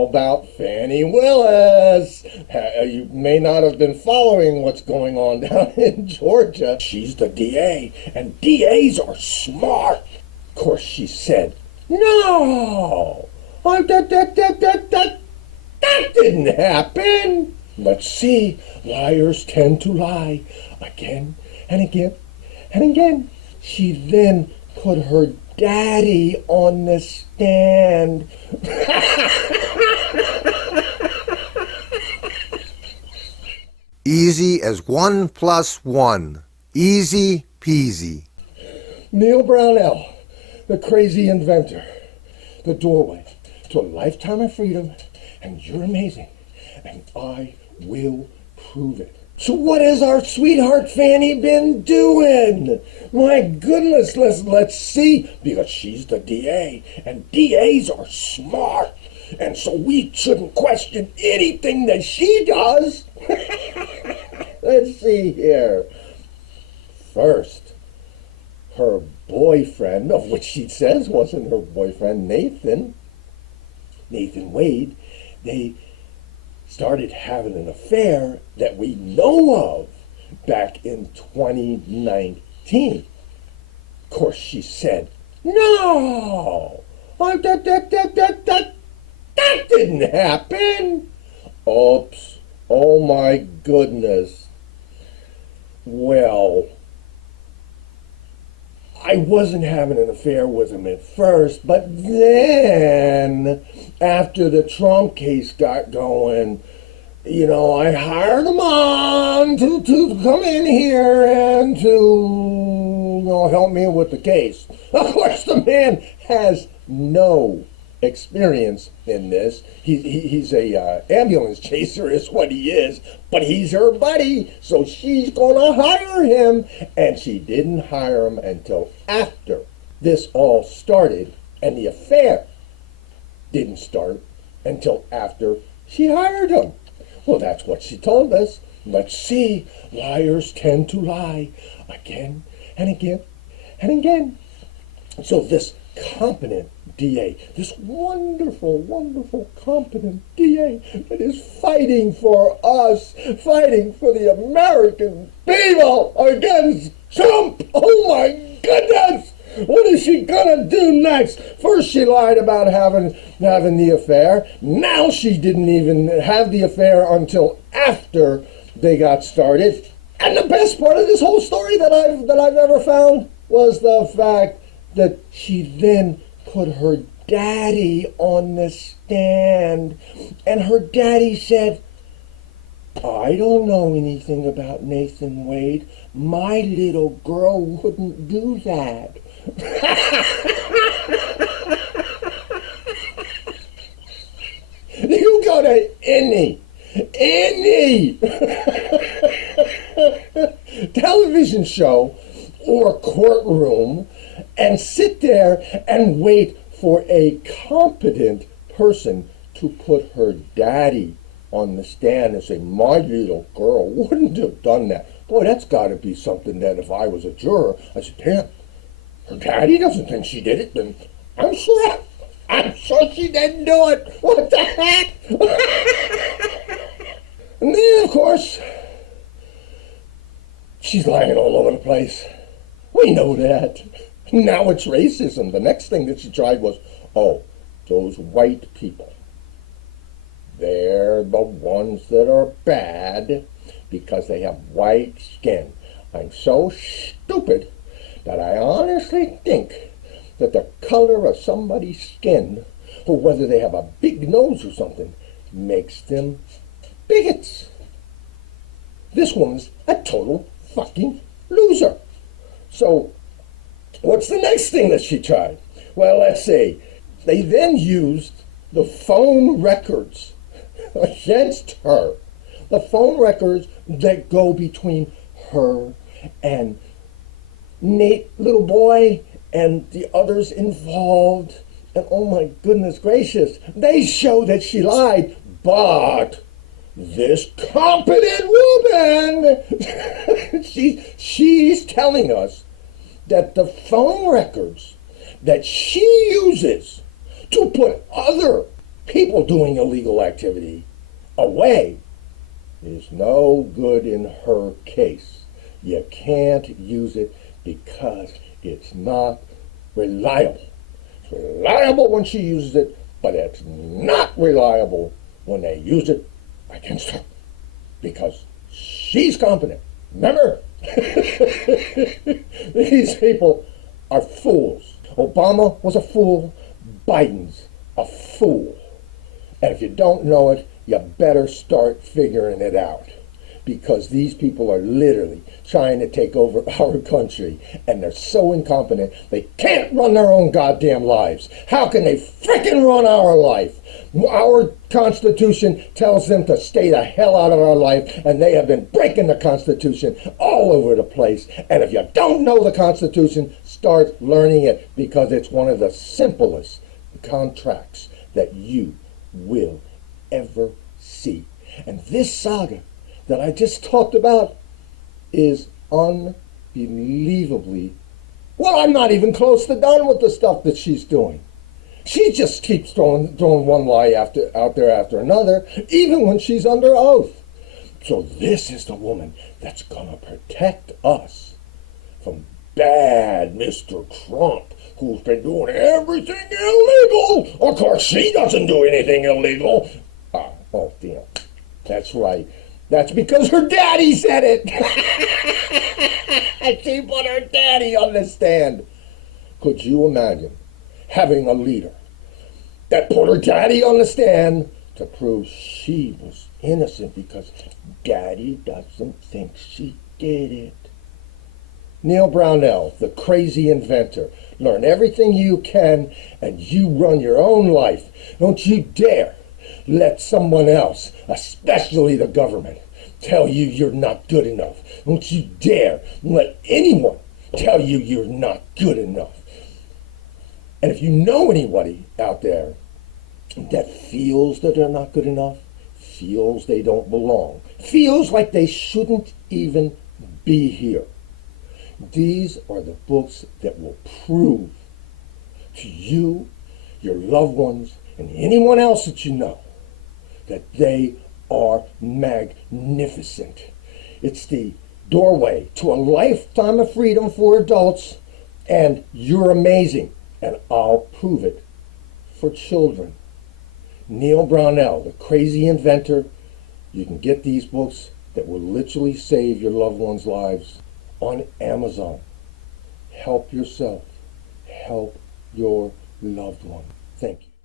How about Fani Willis? You may not have been following what's going on down in Georgia. She's the DA, and DAs are smart. Of course, she said, no, that didn't happen. Let's see, liars tend to lie again and again and again. She then put her daddy on the stand. Easy as 1 + 1. Easy peasy. Neil Brownell, the crazy inventor, the doorway to a lifetime of freedom, and you're amazing, and I will prove it. So what has our sweetheart Fani been doing? My goodness, let's see, because she's the DA, and DAs are smart, and so we shouldn't question anything that she does. Let's see here. First, her boyfriend, of which she says wasn't her boyfriend, Nathan Wade, they started having an affair that we know of back in 2019. Of course, she said, no, that didn't happen. Oops, oh my goodness. Well, I wasn't having an affair with him at first, but then, after the Trump case got going, I hired him on to come in here and to, help me with the case. Of course, the man has no experience in this. He's a ambulance chaser is what he is, but he's her buddy, so she's gonna hire him, and she didn't hire him until after this all started, and the affair didn't start until after she hired him. Well, that's what she told us. Let's see, liars tend to lie again and again and again. So this competent DA, this wonderful, wonderful, competent DA that is fighting for us, fighting for the American people against Trump. Oh my goodness! What is she gonna do next? First she lied about having the affair. Now she didn't even have the affair until after they got started. And the best part of this whole story that I've ever found was the fact that she then put her daddy on the stand, and her daddy said, I don't know anything about Nathan Wade. My little girl wouldn't do that. You go to any television show or courtroom and sit there and wait for a competent person to put her daddy on the stand and say, my little girl wouldn't have done that. Boy, that's got to be something that if I was a juror, I said, damn, her daddy doesn't think she did it, then I'm sure she didn't do it. What the heck? And then, of course, she's lying all over the place. We know that. Now it's racism. The next thing that she tried was, those white people. They're the ones that are bad because they have white skin. I'm so stupid that I honestly think that the color of somebody's skin, or whether they have a big nose or something, makes them bigots. This woman's a total fucking loser. So, what's the next thing that she tried? Well, let's see. They then used the phone records against her. The phone records that go between her and Nate, little boy, and the others involved. And oh my goodness gracious, they show that she lied, but this competent woman, she's telling us that the phone records that she uses to put other people doing illegal activity away is no good in her case. You can't use it because it's not reliable. It's reliable when she uses it, but it's not reliable when they use it against her because she's competent. Remember? These people are fools. Obama was a fool. Biden's a fool. And if you don't know it, you better start figuring it out. Because these people are literally trying to take over our country, and they're so incompetent, they can't run their own goddamn lives. How can they frickin' run our life? Our Constitution tells them to stay the hell out of our life, and they have been breaking the Constitution all over the place. And if you don't know the Constitution, start learning it, because it's one of the simplest contracts that you will ever see. And this saga that I just talked about is unbelievably, well, I'm not even close to done with the stuff that she's doing. She just keeps throwing one lie out there after another, even when she's under oath. So this is the woman that's gonna protect us from bad Mr. Trump, who's been doing everything illegal. Of course, she doesn't do anything illegal. Oh, damn. That's right. That's because her daddy said it. She put her daddy on the stand. Could you imagine having a leader that put her daddy on the stand to prove she was innocent because daddy doesn't think she did it? Neil Brownell, the crazy inventor. Learn everything you can and you run your own life. Don't you dare let someone else, especially the government, tell you you're not good enough. Don't you dare let anyone tell you you're not good enough. And if you know anybody out there that feels that they're not good enough, feels they don't belong, feels like they shouldn't even be here, these are the books that will prove to you, your loved ones, and anyone else that you know that they are magnificent. It's the doorway to a lifetime of freedom for adults, and you're amazing, and I'll prove it for children. Neil Brownell, the crazy inventor. You can get these books that will literally save your loved ones' lives on Amazon. Help yourself. Help your loved one.